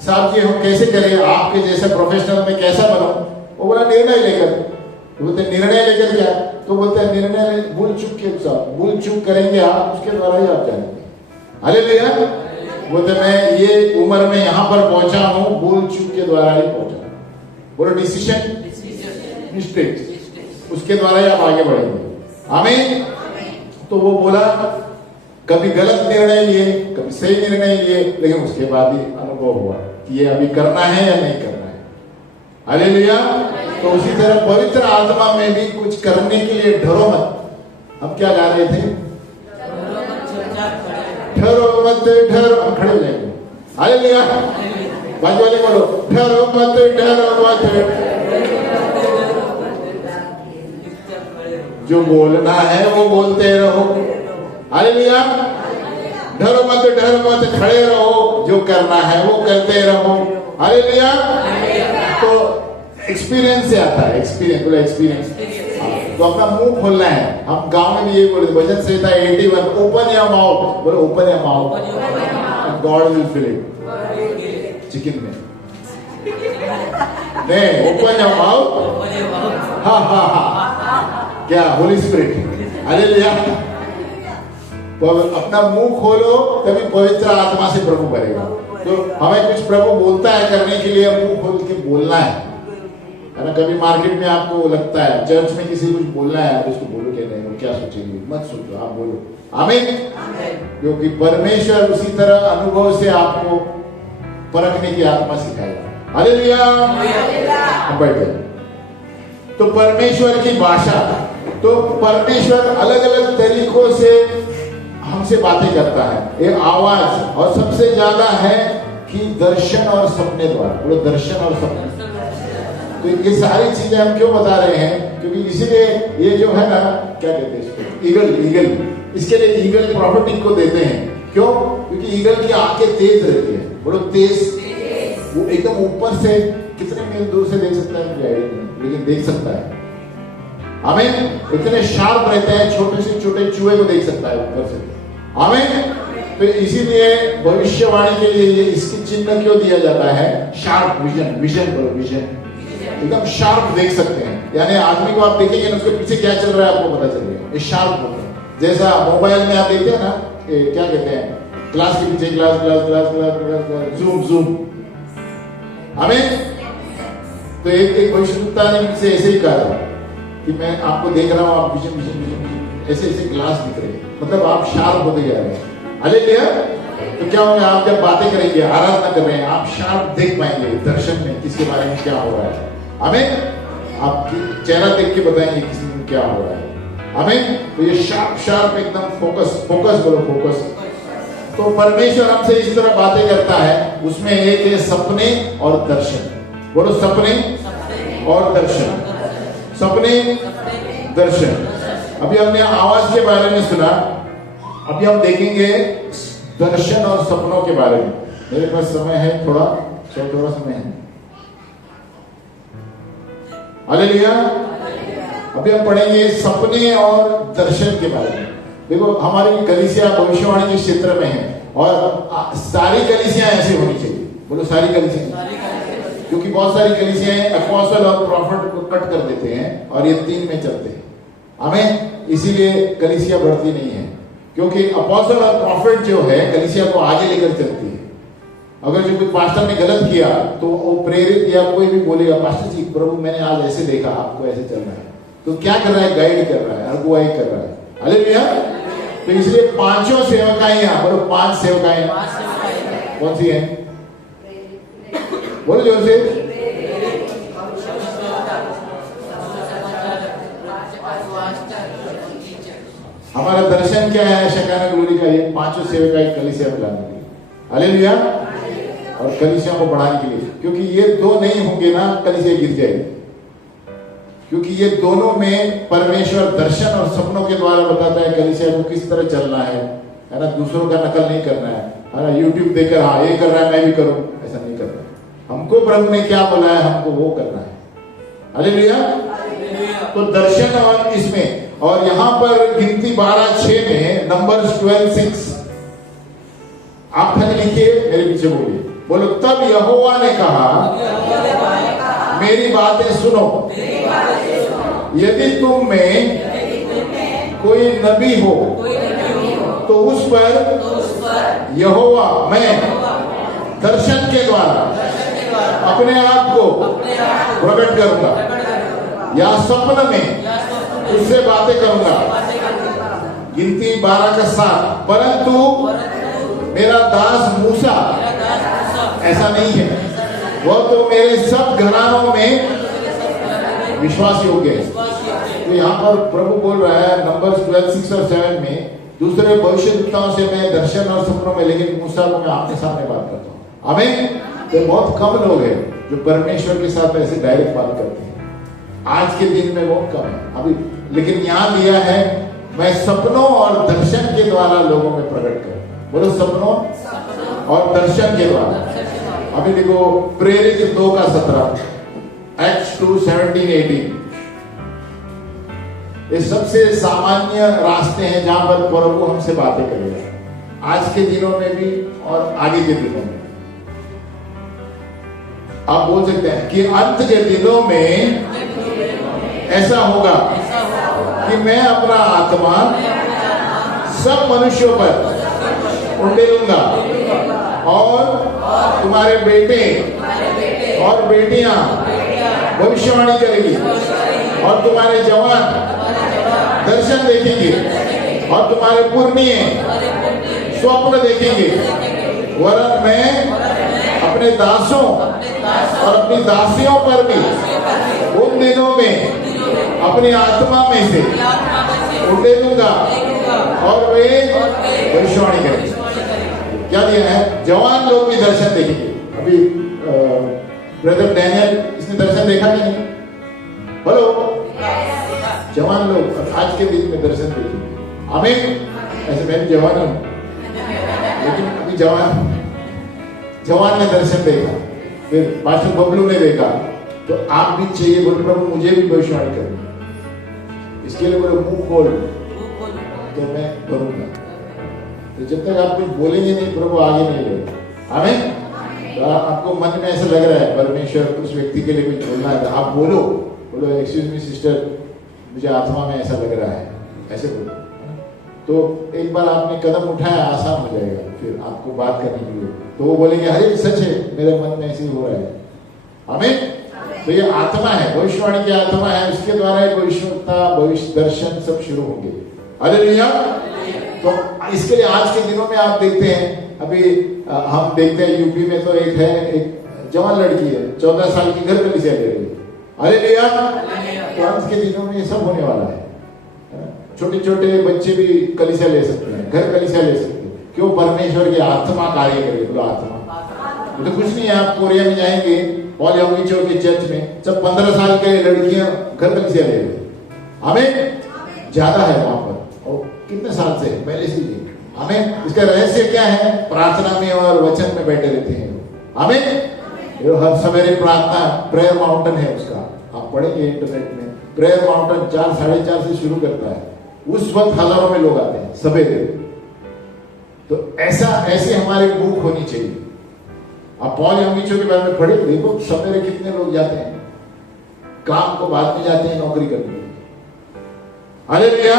साहब जी हम कैसे करें, आपके जैसे प्रोफेशनल में कैसा बनूं? वो बोला निर्णय लेकर। तो बोलते निर्णय लेकर क्या? तो बोलते हैं निर्णय भूल चूक के साथ, भूल चूक करेंगे आप, उसके द्वारा ही आप जानेंगे। हालेलुया। बोलते मैं ये उम्र में यहाँ पर पहुंचा हूँ भूल चूक के द्वारा ही पहुंचा। बोलो डिसीजन मिस्टेक, उसके द्वारा ही आप आगे बढ़ेंगे। आमीन। तो वो बोला कभी गलत निर्णय लिए, कभी सही निर्णय लिए, लेकिन उसके बाद ही अनुभव हुआ कि ये अभी करना है या नहीं करना है। हालेलुया। तो उसी तरह पवित्र आत्मा में भी कुछ करने के लिए डरो मत। हम क्या गा रहे थे? डरो मत, डरो। हम खड़े हो जाएंगे। हालेलुया। बाजू वाले बोलो डरो मत, डरो मत। जो बोलना है वो बोलते रहो। हालेलुया। डरो मत, डरो मत, खड़े रहो, जो करना है वो करते रहो। हालेलुया। तो एक्सपीरियंस से आता है, एक्सपीरियंस, बोला एक्सपीरियंस। तो अपना मुंह खोलना है। हम गांव में भी यही बोलते, भजन संहिता 81, ओपन योर माउथ, बोलो open your mouth, God will fill it. Chicken में नहीं, ओपन योर माउथ। हाँ हाँ हाँ, क्या होली स्पिरिट। हालेलुया। अपना मुंह खोलो तभी पवित्र आत्मा से प्रभु करेगा। तो हमें कुछ प्रभु बोलता है करने के लिए, मुंह खोल के बोलना है ना। कभी मार्केट में आपको लगता है, चर्च में किसी कुछ बोलना है, तो उसको बोलो क्या नहीं, क्या सोचेंगे, मत सोचो, आप बोलो आमीन। क्योंकि परमेश्वर उसी तरह अनुभव से आपको परखने की आत्मा सिखाएगा। हालेलुया। हम बैठे। तो परमेश्वर की भाषा, तो परमेश्वर अलग अलग तरीकों से हमसे बातें करता है। एक आवाज, और सबसे ज्यादा है कि दर्शन और सपने द्वारा। बोलो दर्शन और सपने। तो ये सारी चीजें हम क्यों बता रहे हैं? क्योंकि इसीलिए ये जो है ना, क्या कहते हैं इसको, ईगल, इसके लिए ईगल प्रॉपर्टी को देते हैं। क्यों? क्योंकि ईगल की आंखें तेज रहती है। बोलो तेज। वो एकदम ऊपर से कितने मील दूर से देख सकता है मुझे आइडिया नहीं, लेकिन देख सकता है। आमीन। इतने शार्प रहते हैं, छोटे से छोटे चूहे को देख सकता है ऊपर से। आमीन। तो इसीलिए भविष्यवाणी के लिए ये इसकी चिन्ह क्यों दिया जाता है? Sharp vision. विजन बोलो, विजन। एकदम शार्प देख सकते हैं, यानी आदमी को आप देखेंगे ना, उसके पीछे क्या चल रहा है आपको पता चलेगा। ये शार्प होता है। जैसा मोबाइल में आप देखते हैं ना, क्या कहते हैं, ग्लास के पीछे glass, glass glass glass glass, zoom zoom. आमीन। तो एक भविष्यवक्ता ने मुझसे ऐसे ही कहा था कि मैं आपको देख रहा हूँ, आप विजन विजन विजन ऐसे ऐसे ग्लास दिख रहे हैं, मतलब आप शार्प होते जा रहे हैं। हालेलुया। तो क्या होगा, आप जब बातें करेंगे, आराधना कर रहे हैं, आप शार्प देख पाएंगे दर्शन में किसके बारे में क्या हो रहा है। हमें आपकी चेहरा देख के बताएंगे किसी में क्या हो रहा है। हमें तो ये शार्प शार्प एकदम फोकस, फोकस बोलो फोकस। तो परमेश्वर हमसे इस तरह बातें करता है। उसमें एक है सपने और दर्शन। बोलो सपने और दर्शन, सपने दर्शन। अभी हमने आवाज के बारे में सुना, अभी हम देखेंगे दर्शन और सपनों के बारे में। मेरे पास समय है थोड़ा समय है। हालेलुया। अभी हम पढ़ेंगे सपने और दर्शन के बारे में। देखो हमारी कलीसिया भविष्यवाणी के क्षेत्र में है, और सारी कलीसियां ऐसी होनी चाहिए। बोलो सारी कलीसियां, क्योंकि बहुत सारी कलीसियां अपोस्टल और प्रॉफिट को कट कर देते हैं और ये 3 में चलते हैं। हमें इसीलिए कलीसिया बढ़ती नहीं है, क्योंकि अपोस्टल और प्रॉफिट जो है कलीसिया को आगे लेकर चलती है। अगर जो कोई पास्टर ने गलत किया तो वो प्रेरित या कोई भी बोलेगा, पास्टर जी प्रभु मैंने आज ऐसे देखा, आपको ऐसे चलना है। तो क्या कर रहा है? गाइड कर रहा है, अगुवाई कर रहा है। हालेलुया। तो इसलिए 5 सेवकाइयां, बोलो 5 सेवकाइयां। कौन सी है? बोलो जोर से। हमारा दर्शन क्या है शकाना ग्लोरी का? ये पांचों सेवका एक कलीसिया में लाने के लिए, हालेलुया, और कलीसिया को बढ़ाने के लिए। क्योंकि ये दो नहीं होंगे ना, कलीसिया गिर जाएगी। क्योंकि ये दोनों में परमेश्वर दर्शन और सपनों के द्वारा बताता है कलीसिया को किस तरह चलना है ना, दूसरों का नकल नहीं करना है ना, यूट्यूब देखकर हाँ ये कर रहा है मैं भी करूं, ऐसा नहीं करना है। हमको प्रभु ने क्या बोला है, हमको वो करना है, हालेलुया। तो दर्शन और इसमें, और यहां पर गिनती 12:6 में, नंबर्स 12:6, आप खाली लिखिए, मेरे पीछे बोलिए, बोलो, तब यहोवा ने कहा मेरी बातें सुनो, यदि तुम में कोई नबी हो तो उस पर यहोवा मैं दर्शन के द्वारा अपने आप को प्रकट करूंगा या सपन में उससे बातें करूंगा। गिनती 12:7, परंतु मेरा दास मूसा ऐसा नहीं है, वह तो मेरे सब घरानों में विश्वास योग्य है। तो यहाँ पर प्रभु बोल रहा है नंबर्स 12:6 और 7 में, दूसरे भविष्यद्वक्ताओं से मैं दर्शन और सपनों में, लेकिन मूसा को मैं आमने सामने बात करता हूँ। आमीन। तो बहुत कम लोग हैं जो परमेश्वर के साथ ऐसे डायरेक्ट बात करते हैं, आज के दिन में बहुत कम है अभी। लेकिन यहाँ दिया है मैं सपनों और दर्शन के द्वारा लोगों में प्रकट करूँ। बोलो, सपनों और दर्शन के द्वारा। अभी देखो प्रेरित 2:17, Acts 2:17-18, ये सबसे सामान्य रास्ते हैं जहां पर प्रभु हमसे बातें करेगा, आज के दिनों में भी और आगे के दिनों में। आप बोल सकते हैं कि अंत के दिनों में ऐसा होगा कि मैं अपना आत्मा सब मनुष्यों पर उंडेलूंगा और तुम्हारे बेटे और बेटियां भविष्यवाणी करेगी और तुम्हारे जवान दर्शन देखेंगे और तुम्हारे पुरनिये स्वप्न देखेंगे। वरन मैं अपने दासों और अपनी दासियों पर भी उन दिनों में अपनी आत्मा में से उंडेलूंगा और वे भविष्यवाणी करेंगे। क्या दिया है? जवान लोग भी दर्शन देखेंगे। अभी ब्रदर डैनियल, इसने दर्शन देखा कि नहीं? बोलो, जवान लोग आज के दिन में दर्शन देखेंगे। आमीन। ऐसे मैं भी जवान हूं, लेकिन अभी जवान ने दर्शन देखा, फिर पास्टर बबलू ने देखा, तो आप भी चाहिए, बोले प्रभु मुझे भी भविष्यवाणी करनी। इसके लिए बोले मुंह खोल तो मैं करूंगा। तो जब तक आप कुछ बोलेंगे नहीं, प्रभु आगे नहीं बढ़ेगा। आमीन। तो आपको मन में ऐसा लग रहा है परमेश्वर उस व्यक्ति के लिए कुछ बोलना है, आप बोलो, एक्सक्यूज मी सिस्टर, मुझे आत्मा में ऐसा लग रहा है, ऐसे बोलो। तो एक बार आपने कदम उठाया, आसान हो जाएगा फिर आपको बात करने के लिए। तो वो बोलेंगे अरे सच है, मेरे मन में ऐसे ही हो रहा है। आमीन। तो ये आत्मा है, भविष्यवाणी की आत्मा है, उसके द्वारा भविष्यवक्ता, भविष्य दर्शन सब शुरू होंगे। हालेलुया। तो इसके लिए आज के दिनों में आप देखते हैं, अभी हम देखते हैं यूपी में तो एक जवान लड़की है, 14 साल की, घर कलीसिया ले रही है। हालेलुया। तो आज के दिनों में ये सब होने वाला है। छोटे छोटे बच्चे भी कलीसिया ले सकते हैं, घर कलीसिया ले सकते हैं। क्यों? परमेश्वर की आत्मा कार्य करेगी। बोलो आत्मा। तो कुछ नहीं है, आप कोरिया में जाएंगे, पॉल योगी चौक के चर्च में सब 15 साल के लड़कियां घर कलीसिया ले रही। हमें ज्यादा है वहां पर, और कितने साल से पहले से ही। हमें इसका रहस्य क्या है? प्रार्थना में और वचन में बैठे रहते हैं। हमें हर सवेरे प्रार्थना, प्रेयर माउंटेन है उसका, आप पढ़ेंगे इंटरनेट में। प्रेयर माउंटेन 4, 4:30 से शुरू करता है, उस वक्त हजारों में लोग आते हैं सवेरे। तो ऐसे हमारी भूख होनी चाहिए। आप पॉल योगिचो के बारे में पढ़े, देखो सवेरे कितने लोग जाते हैं, काम को बाद में जाते हैं नौकरी करने के लिए। हालेलुया।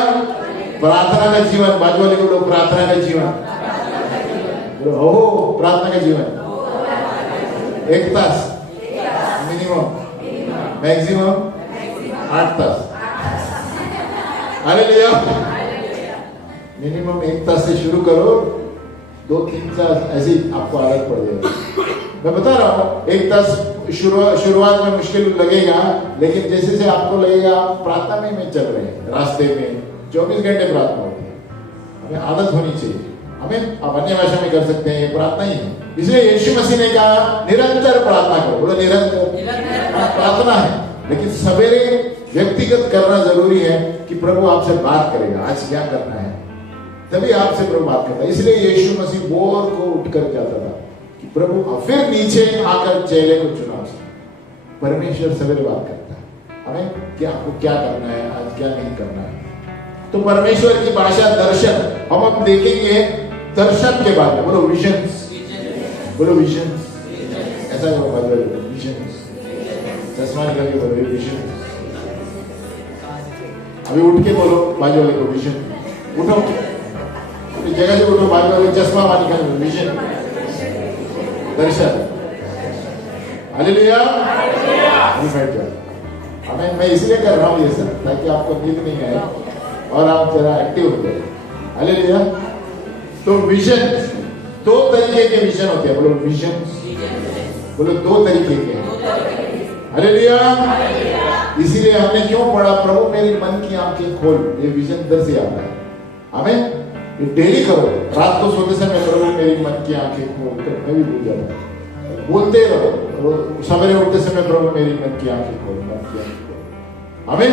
प्रार्थना का जीवन, बाजू वाले को लोग प्रार्थना का जीवन, ओहो प्रार्थना का जीवन 1 तास मिनिमम, मैक्सिमम 8 तास। हालेलुया। मिनिमम 1 तास से शुरू करो, 2-3 तास ऐसी आपको आदत पड़ जाएगी। मैं बता रहा हूँ, 1 तास शुरुआत में मुश्किल लगेगा, लेकिन जैसे जैसे आपको लगेगा आप प्रार्थना में चल रहे हैं, रास्ते में 24 घंटे प्रार्थना होती है। हमें आदत होनी चाहिए। हमें आप अन्य भाषा में कर सकते हैं, ये प्रार्थना ही है। इसलिए यीशु मसीह ने कहा निरंतर प्रार्थना करो। बोलो निरंतर प्रार्थना है, लेकिन सवेरे व्यक्तिगत करना जरूरी है कि प्रभु आपसे बात करेगा, आज क्या करना है, तभी आपसे प्रभु बात करता है। इसलिए यीशु मसीह भोर को उठकर जाता था कि प्रभु, फिर नीचे आकर चेले को चुना। परमेश्वर सवेरे बात करता है हमें कि आपको क्या करना है, आज क्या नहीं करना है। तो परमेश्वर की भाषा दर्शन, हम अब देखेंगे दर्शन के बारे में। बोलो विजन्स, बोलो विजन्स, ऐसा करो विजन्स, चश्मा निकाल के बोलो विजन्स। अभी उठ के बोलो बाजू वाले को विजन, उठो जगह से उठो, बाजू वाले चश्मा वाली निकाल विजन, दर्शन। हालेलुया, हमें मैं इसलिए कर रहा हूँ ये सब ताकि आपको नींद नहीं आए और आप जरा एक्टिव हो जाए। हालेलुया। तो विजन, दो तरीके के विजन होते हैं। बोलो विजन, बोलो दो तरीके के। हालेलुया। इसीलिए हमने क्यों पढ़ा, प्रभु मेरी मन की आंखें खोल, ये विजन इधर से आता है। हमें ये डेली करो, रात को सोते समय प्रभु मेरी मन की आंखें खोल कर, मैं भी भूल जाता हूँ, बोलते रहो। सवेरे उठते समय प्रभु मेरी मन की आंखें खोल, मन की आंखें खोल। हमें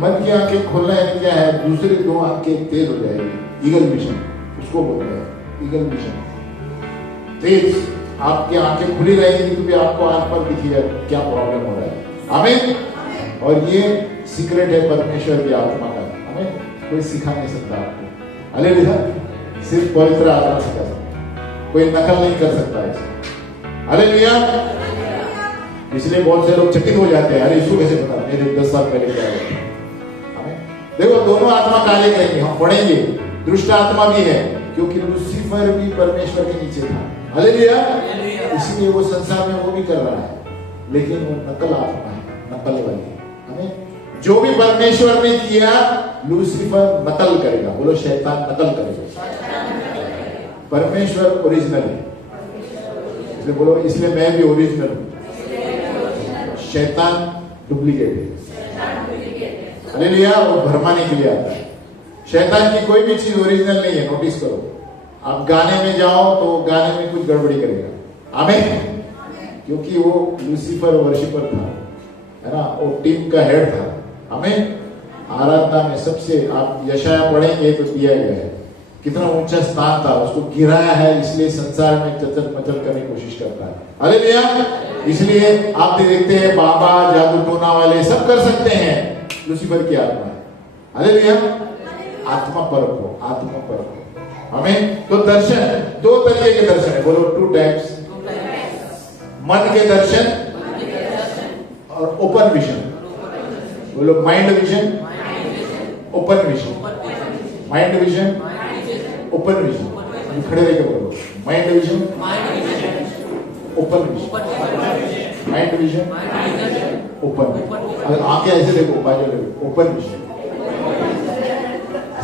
मन की आंखें खोलना है क्या है, दूसरी दो आंखें तेज हो जाएगी, ईगल विजन उसको बोलते हैं, ईगल विजन तेज। आपकी आंखें खुली रहेंगी तो भी आपको आंख पर दिखेगा क्या प्रॉब्लम हो रहा है। हमें, और ये सीक्रेट है परमेश्वर की आत्मा का, हमें कोई सिखा नहीं सकता आपको। हालेलुया। सिर्फ पवित्र आत्मा सिखा सकता, कोई नकल नहीं कर सकता है। हालेलुया। इसलिए बहुत से लोग चकित हो जाते हैं, अरे इसको कैसे पता, मेरे 10 साल पहले क्या हुआ। हमें देखो दोनों आत्मा कार्य करेंगे, हम पढ़ेंगे। दुष्ट आत्मा भी है, क्योंकि लूसीफर भी परमेश्वर के नीचे था। हालेलुया। इसलिए वो संसार में वो भी कर रहा है, लेकिन वो नकल आत्मा है, नकल वाली। हमें जो भी परमेश्वर ने किया लूसीफर नकल करेगा। बोलो शैतान नकल करेगा, परमेश्वर ओरिजिनल है। इसलिए बोलो, इसलिए मैं भी ओरिजिनल हूं, शैतान डुप्लीकेट है। हालेलुया। वो भरमाने के लिए आता है। शैतान की कोई भी चीज ओरिजिनल नहीं है। नोटिस करो, आप गाने में जाओ तो गाने में कुछ गड़बड़ी करेगा। आमीन। क्योंकि वो लूसीफर वर्शिपर था, है ना, वो टीम का हेड था। हमें आराधना में सबसे, आप यशाया पढ़ेंगे तो दिया गया है कितना ऊंचा स्थान था, उसको गिराया है, इसलिए संसार में चचल मचल करने की कोशिश करता है। हालेलुया। इसलिए आप देखते हैं बाबा, जादू टोना वाले सब कर सकते हैं, लूसीफर की आत्मा है। हालेलुया। आत्मा परख हो, आत्मा परख हो। हमें तो दर्शन, दो तरीके के दर्शन है। बोलो टू टाइप्स, मन के दर्शन और ओपन विजन। बोलो mind vision, open vision. Mind vision, open vision. खड़े रह के बोलो, mind vision, open vision. Mind vision, open. अगर आंखें ऐसे देखो, बाजू देखो, ओपन विजन।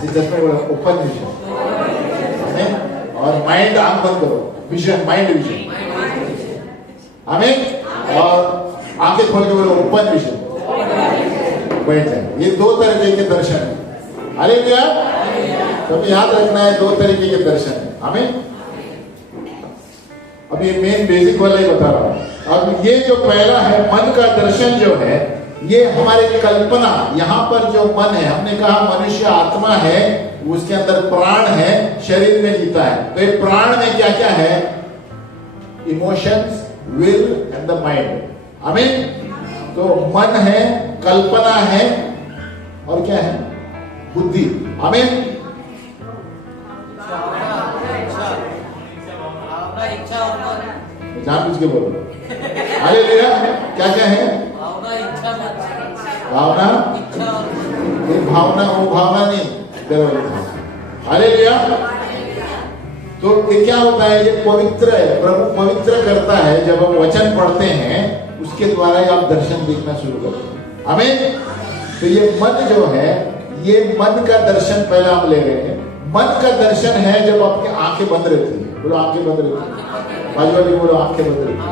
चश्मे बोलो ओपन विजन। और माइंड आंख बंद करो, विजन, माइंड विजन। हमें और आंखें खोल के बोलो ओपन विजन, बैठ जाए। ये दो तरीके के दर्शन है। हालेलुया। तो याद रखना है, दो तरीके के दर्शन है। हमें अब ये मेन बेसिक वाला ही बता रहा हूं। अब ये जो पहला है मन का दर्शन जो है, ये हमारी कल्पना। यहाँ पर जो मन है, हमने कहा मनुष्य आत्मा है, उसके अंदर प्राण है, शरीर में जीता है। तो ये प्राण में क्या क्या है, emotions, will and the mind. हमें तो मन है, कल्पना है, और क्या है, बुद्धि। हमें जान बुझ के बोलो। हालेलुया। क्या क्या है, भावना, भावना, वो भावना नहीं। हालेलुया। तो ये क्या होता है, ये पवित्र है, प्रभु पवित्र करता है। जब हम वचन पढ़ते हैं उसके द्वारा ही आप दर्शन देखना शुरू करते हैं। हमें तो ये मन जो है, ये मन का दर्शन पहला हम ले रहे हैं। मन का दर्शन है जब आपकी आंखें बंद रहती है। बोलो आंखें बंद रहती है, बाजू वाली बोलो आंखें बंद रहती है।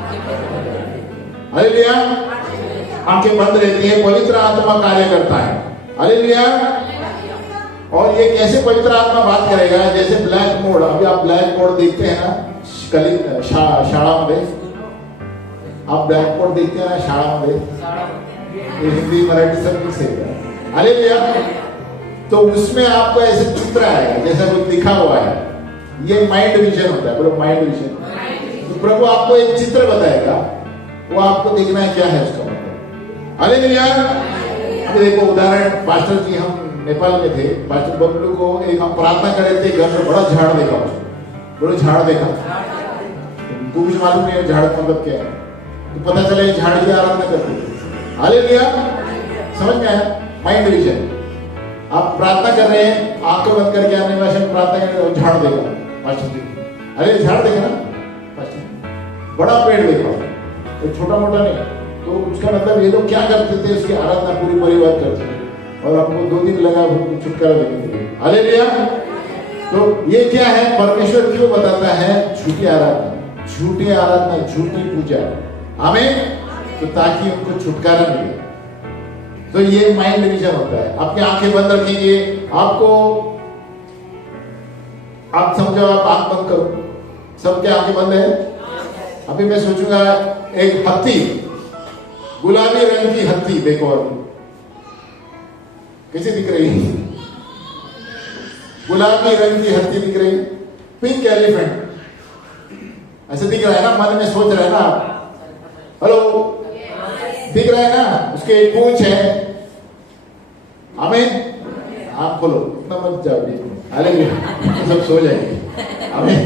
हालेलुया। आंखें बंद रहती है, पवित्र आत्मा कार्य करता है। हालेलुया। और ये कैसे पवित्र आत्मा बात करेगा, जैसे ब्लैक बोर्ड, अभी आप ब्लैक बोर्ड देखते हैं ना शाळामध्ये, आप ब्लैक बोर्ड देखते हैं ना शाळामध्ये, ये हिंदी मराठी सब मिक्स है। हालेलुया। तो उसमें आपको ऐसे चित्र आएगा जैसा कुछ लिखा हुआ है, ये माइंड विजन होता है। बोलो माइंड विजन। तो प्रभु आपको एक चित्र बताएगा, वो आपको देखना है क्या है उसका मतलब। हालेलुया। देखो उदाहरण, पास्टर जी हम नेपाल में थे, पास्टर बबलू को एक हम प्रार्थना कर रहे थे, घर में बड़ा झाड़ देखा। बोलो झाड़ देखा, तुमको कुछ मालूम नहीं है झाड़ का मतलब क्या है, तो पता चला झाड़ की आराधना करते थे। हालेलुया। समझ में आया? Mind vision. आप प्रार्थना कर रहे हैं, आंखें बंद करके आने भाषा में प्रार्थना कर रहे हो, झाड़ देखा पास्टर जी। अरे झाड़ देखा ना पास्टर, बड़ा पेड़ देखा, तो छोटा मोटा नहीं। तो उसका मतलब ये लोग क्या करते थे, उसकी आराधना पूरी परिवार करते थे, और आपको 2 दिन लगा छुटकारा देने के लिए। हालेलुया। तो ये क्या है, परमेश्वर क्यों बताता है झूठी आराधना, झूठी आराधना, झूठी पूजा, आमीन, तो ताकि उनको छुटकारा मिले। तो ये माइंड विजन होता है। आपकी आंखें बंद रखेंगे, आपको, आप समझो, आप आंख बंद करो, सबके आंखें बंद है। अभी मैं सोचूंगा एक हत्ती, गुलाबी रंग की हत्ती देखो, कैसी दिख रही है? गुलाबी रंग की हत्ती दिख रही है, पिंक एलिफेंट ऐसे दिख रहा है ना, मन में सोच रहे हैं ना आप, हेलो, दिख रहा है ना, उसके एक पूंछ है। आमीन। आप खोलो, इतना मत जाओ, हालेलुया, सब सो जाएंगे। आमीन।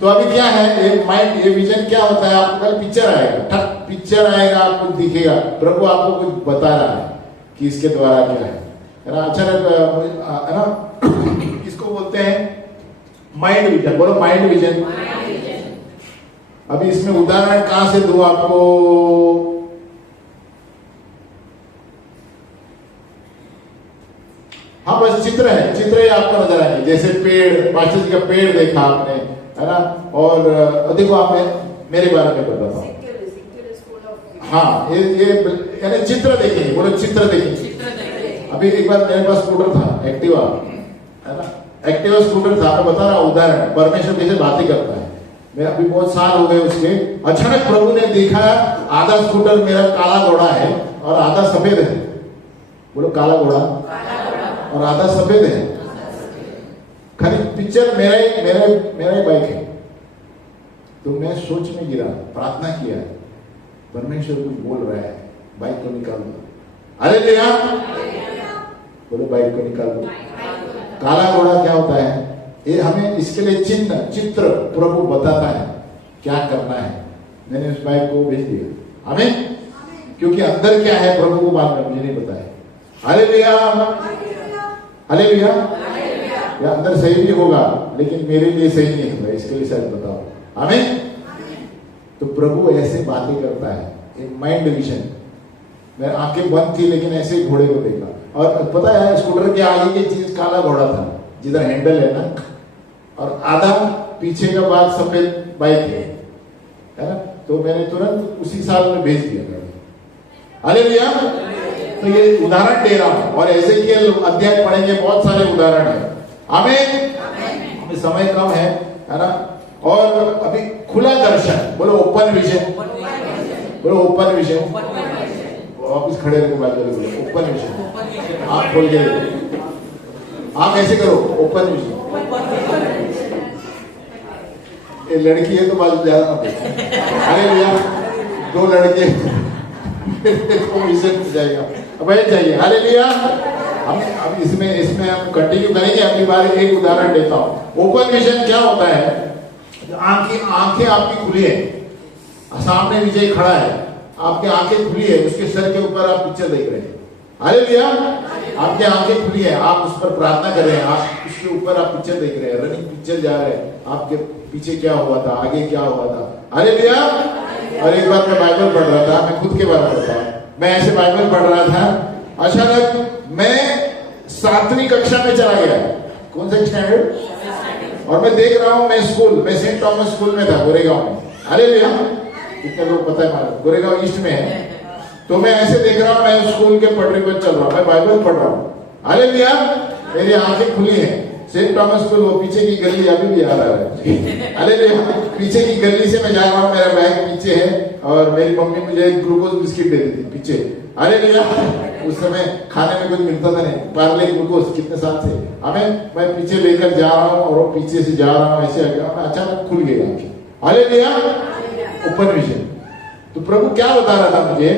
तो अभी क्या है, ये माइंड, ये विजन क्या होता है, आपको कल पिक्चर आएगा, ठक पिक्चर आएगा, आपको दिखेगा, प्रभु आपको कुछ बता रहा है कि इसके द्वारा क्या है ना। अचानक है ना, किसको बोलते हैं माइंड विजन। बोलो माइंड विजन। अभी इसमें उदाहरण कहां से दूं आपको, हाँ बस चित्र है, चित्र ही आपको नजर आएंगे, जैसे पेड़, पास्टर जी का पेड़ देखा आपने, है ना, और देखो आप मेरे बारे में बताता हूँ। हाँ ये यानी चित्र देखेंगे, बोलो चित्र देखेंगे। अभी एक बार मेरे पास स्कूटर था, एक्टिवा, है ना, एक्टिवा स्कूटर था, मैं बता रहा हूँ उदाहरण, परमेश्वर कैसे बातें करता है। मैं अभी बहुत साल हो गए उसके, अचानक प्रभु ने देखा आधा स्कूटर मेरा काला घोड़ा है और आधा सफेद है। बोलो काला घोड़ा और आधा सफेद है। खाली पिक्चर मेरा ही बाइक है। तो मैं सोच में गिरा, प्रार्थना किया, परमेश्वर कुछ बोल रहा है, बाइक को निकाल दो। हालेलुया। बोलो बाइक को निकाल दो। काला घोड़ा क्या होता है, ये हमें इसके लिए चिन्ह, चित्र प्रभु बताता है क्या करना है। मैंने उस बाइक को भेज दिया। आमीन। क्योंकि अंदर क्या है प्रभु को मालूम है, मुझे नहीं पता है। हालेलुया। हालेलुया। या अंदर सही भी होगा लेकिन मेरे लिए सही नहीं होगा, इसके लिए शायद बताओ। आमीन। तो प्रभु ऐसे बातें करता है, एक माइंड विजन। मैं आंखें बंद थी लेकिन ऐसे घोड़े को देखा, और पता है स्कूटर के आगे की चीज काला घोड़ा था, जिधर हैंडल है ना, और आधा पीछे का भाग सफेद बाइक है ना। तो मैंने तुरंत उसी साल में भेज दिया गाड़ी। हालेलुया। तो ये उदाहरण दे रहा हूं, और ऐसे के अध्याय पढ़ेंगे, बहुत सारे उदाहरण है। आमीन। हमें समय कम है ना, और अभी खुला दर्शन, बोलो ओपन विजन, बोलो ओपन विजन। वापिस खड़े रहो, बात करो, बोलो ओपन विजन। आप खोल के आप ऐसे करो, ओपन विजन। ये लड़की है तो बाजू ज्यादा ना देखो। अरे भैया 2 लड़के विजन जाएगा, अब जाइए। हालेलुया। हम इसमें हम कंटिन्यू करेंगे। अगली बार एक उदाहरण देता हूं। ओपन विजन क्या होता है, आंखें आपकी खुली है, सामने विजय खड़ा है, आपकी आंखें खुली है, उसके सर के ऊपर आप पिक्चर देख रहे हैं। हालेलुया। आपकी आंखें खुली है, आप उस पर प्रार्थना कर रहे हैं, आप उसके ऊपर आप पिक्चर देख रहे हैं, रनिंग पिक्चर जा रहे हैं, आपके पीछे क्या हुआ था, आगे क्या हुआ था। हालेलुया। और एक बार मैं बाइबल पढ़ रहा था, मैं खुद के बारे में बताऊं, मैं ऐसे बाइबल पढ़ रहा था, अचानक मैं 7वीं कक्षा में चला गया। कौन सा स्टैंडर्ड? और मैं देख रहा हूं, मैं सेंट थॉमस स्कूल में था, गोरेगांव में। हालेलुया। कितने लोग पता है मालूम, गोरेगांव ईस्ट में है। तो मैं ऐसे देख रहा हूं, मैं स्कूल के पटरी पर चल रहा हूं, मैं बाइबल पढ़ रहा हूं। हालेलुया। मेरी आंखें खुली हैं। सेंट थॉमस स्कूल वो पीछे की गली अभी भी याद आ रहा है। अरे पीछे की गली से मैं जा रहा हूँ, मेरा बैग पीछे है और मेरी मम्मी मुझे एक ग्लूकोज बिस्किट दे दी थी पीछे। अरे भैया उस समय खाने में कुछ मिलता था नहीं, पार्ले ग्लूकोज कितने साल से हमें, मैं पीछे लेकर जा रहा हूँ और वो पीछे से जा रहा हूँ, ऐसे अचानक खुल गई आंखें। अरे भैया ओपन विजन। तो प्रभु क्या बता रहा था मुझे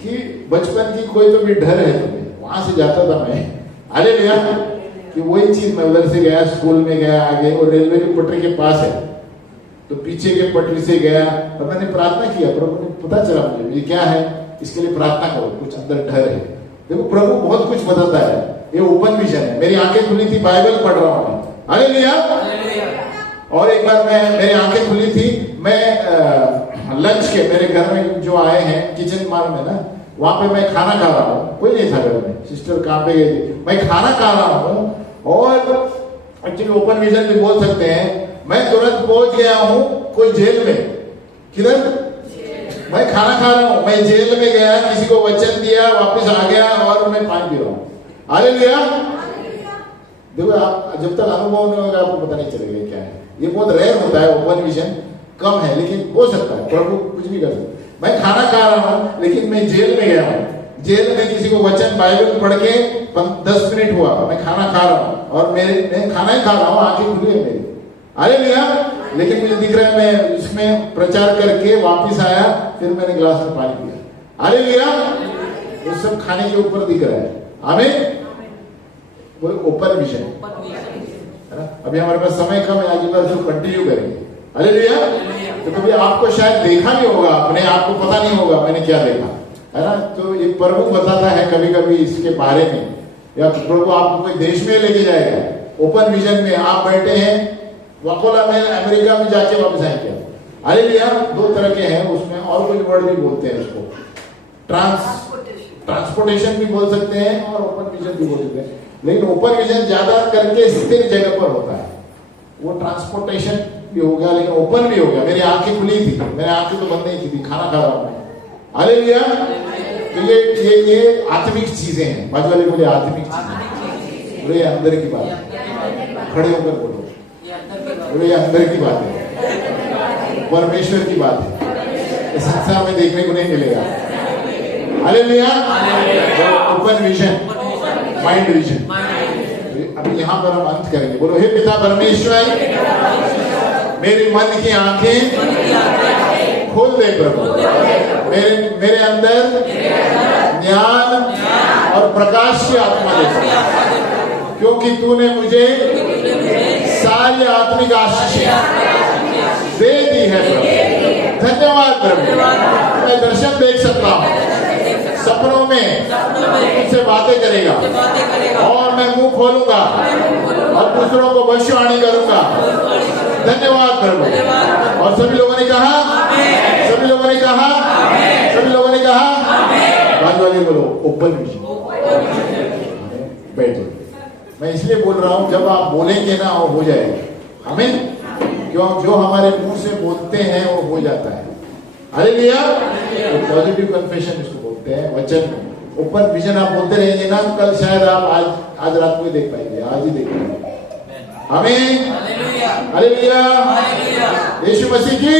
कि बचपन की कोई तो भी डर है तुम्हें, वहां से जाता था मैं। अरे भैया कि वही चीज मैं उधर से गया, स्कूल में गया, आगे और रेलवे की पटरी के पास है, तो पीछे के पटरी से गया और मैंने प्रार्थना किया। प्रभु ने पता चला मुझे ये क्या है, इसके लिए प्रार्थना करो, कुछ अंदर डर है। देखो प्रभु बहुत कुछ बताता है, ये ओपन विजन है। मेरी आंखें खुली थी, बाइबल पढ़ रहा हूँ मैं। हालेलुया। और एक बार मेरी आंखें खुली थी, मैं लंच के मेरे घर में जो आए हैं किचन मार में ना, वहां पे मैं खाना खा रहा हूँ, कोई नहीं था घर में, सिस्टर काम पे गई थी, मैं खाना खा रहा हूँ और एक्चुअली ओपन विजन भी बोल सकते हैं। मैं तुरंत पहुंच गया हूँ कोई जेल में। किधर? मैं खाना खा रहा हूँ, मैं जेल में गया, किसी को वचन दिया, वापस आ गया और मैं पानी पी रहा हूँ। हालेलुया। देखो आप जब तक अनुभव नहीं होगा आपको पता नहीं चलेगा क्या है। ये बहुत रेयर होता है, ओपन विजन कम है, लेकिन हो सकता है, प्रभु कुछ भी कर सकता है। मैं खाना खा रहा हूँ लेकिन मैं जेल में गया हूँ, जेल में किसी को वचन बाइबल पढ़ के 10 मिनट हुआ, मैं खाना खा रहा हूँ और मैं खाना ही खा रहा हूँ, आंखें खुली है मेरी। हालेलुया। लेकिन मुझे दिख रहा है मैं उसमें प्रचार करके वापिस आया, फिर मैंने गिलास में पानी पिया। हालेलुया। वो सब खाने के ऊपर दिख रहा है। आमीन। वो ओपन विजन है ना। अभी हमारे पास समय कम है, आगे बार जो कंटिन्यू करेंगे। हालेलुया। तो कभी आपको शायद देखा नहीं होगा, अपने आप को पता नहीं होगा मैंने क्या देखा, है ना। तो ये प्रभु बताता है कभी कभी इसके बारे में, या प्रभु आपको कोई देश में लेके जाएगा। ओपन विजन में आप बैठे हैं वकोला में, अमेरिका में जाके वापस आएंगे। हालेलुया। 2 तरह के हैं उसमें, और कोई वर्ड भी बोलते हैं उसको, ट्रांसपोर्टेशन भी बोल सकते हैं और ओपन विजन भी बोल सकते हैं। लेकिन ओपन विजन ज्यादा करके स्थिर जगह पर होता है, वो ट्रांसपोर्टेशन भी हो गया लेकिन ओपन भी हो गया। मेरी आंखें खुली थी, मेरी आंखें तो बंद नहीं थी, खाना खा रहा हूँ। हालेलुया। तो ये आत्मिक चीजें हैं। बाजू वाले बोले आत्मिक चीजें, बोले अंदर की बात है। खड़े होकर बोलो, बोले ये अंदर की बात है, परमेश्वर की बात है, इस संसार में देखने को नहीं मिलेगा। Hallelujah. Open vision, mind vision. अभी यहाँ पर हम अंत करेंगे। बोलो हे पिता परमेश्वर, मेरी मन की आंखें खोल दे प्रभु, मेरे अंदर ज्ञान और प्रकाश की आत्मा दे, क्योंकि तूने मुझे सारी आत्मिक आशीषें दे दी है प्रभु। धन्यवाद प्रभु। मैं दर्शन देख सकता हूँ, सपनों में तुझसे बातें करेगा और मैं मुंह खोलूंगा और दूसरों को भविष्यवाणी करूंगा। धन्यवाद प्रभु। और सभी लोगों ने कहा, सभी लोगों ने कहा, सभी लोगों ने कहा, बाजू वाले बोलो ओपन विजन। बैठो। मैं इसलिए बोल रहा हूं, जब आप बोलेंगे ना वो हो जाएगा। आमीन। क्यों? जो हमारे मुंह से बोलते हैं वो हो जाता है। हालेलुया। पॉजिटिव कन्फेशन इसको बोलते हैं, वचन। ओपन विजन आप बोलते रहेंगे ना, कल शायद आप आज रात को ही देख पाएंगे, आज ही देख पाएंगे। आमीन। हालेलुया। यीशु मसीह की